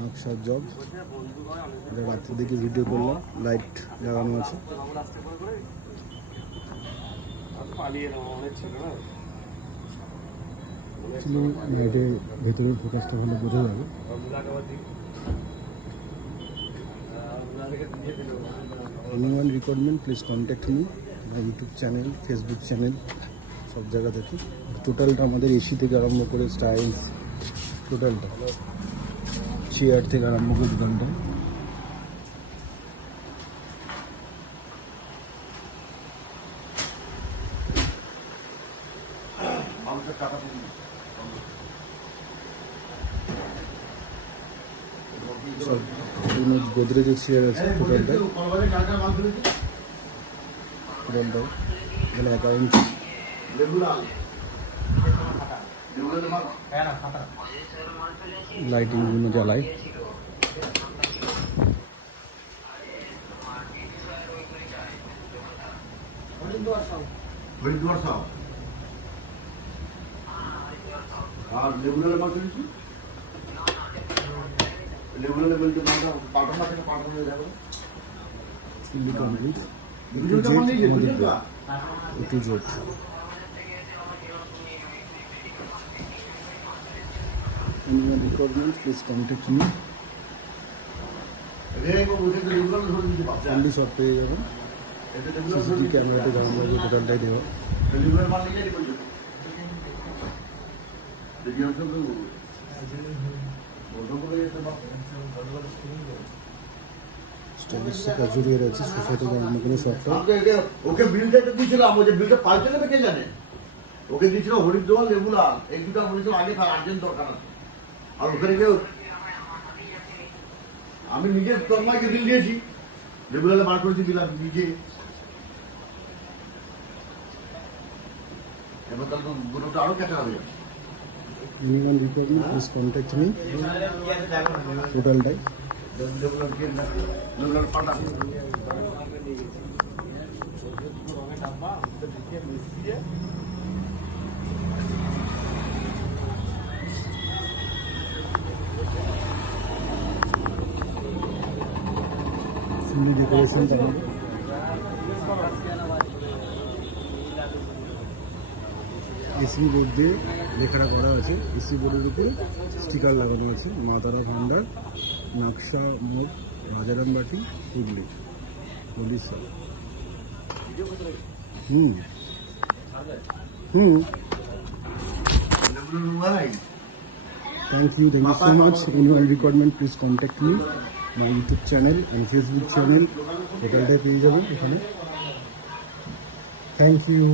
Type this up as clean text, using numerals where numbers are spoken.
নকশার জব। এটা রাত্রে দিকে ভিডিও করলাম, লাইট লাগানো আছে। লাইটের ভেতরের ফোকাসটা ভালো বোঝা যাবে। Anyone requirement please contact me, my YouTube channel, Facebook channel, সব জায়গা থেকে। টোটালটা আমাদের এসি থেকে আরম্ভ করে স্টাইলস, টোটালটা চেয়ার থেকে আরম্ভ করে টোটালটা। সব গোদরেজের চেয়ার আছে টোটালটাই। টোটালটাই এখানে অ্যাকাউন্ট, লাইটিং বিভিন্ন জ্বালায়। আর লেগুলার মাছ নিয়েছি, লেগুলার বলতে পাল্টা মাছ পাল্টা হয়ে যাবে। একটু জোট requirement please contact me. Fully সব পেয়ে যাবেন। সিসিটিভি ক্যামেরাতে যেমন লাগবে টোটালটাই দেওয়া। স্টাইলিশ কাজ জড়িয়ে রয়েছে, সোফা থেকে আরম্ভ করে সবটা। ওকে বিলটা দিয়েছিলাম, ওই যে বিলটা পাল্টে নেবে কে জানে। ওকে দিয়েছিল হরিদ্বার লেবুলা, এই দুটা বলেছিল আগে আর্জেন্ট দরকার আছে। আর ওখানে কেউ আমি নিজে তন্ময়কে বিল দিয়েছি, লেবুলালে বার করেছি দিলাম নিজে। এবার তাহলে তো গোটা আরো কেটে হবে। Anyone requirement, please contact me. টোটালটাই ফুললি ডেকোরেশন করা। এসি বোর্ড দিয়ে লেখাটা করা আছে। এসি বোর্ডের উপরে স্টিকার লাগানো আছে, মা তারা ভান্ডার, নকশা মোড়, রাজারামবাটি, Hooghly, Orissa. Thank you so much. Anyone requirement, please contact me. My YouTube channel and Facebook channel, টোটালটাই পেয়ে যাবেন এখানে। Thank you.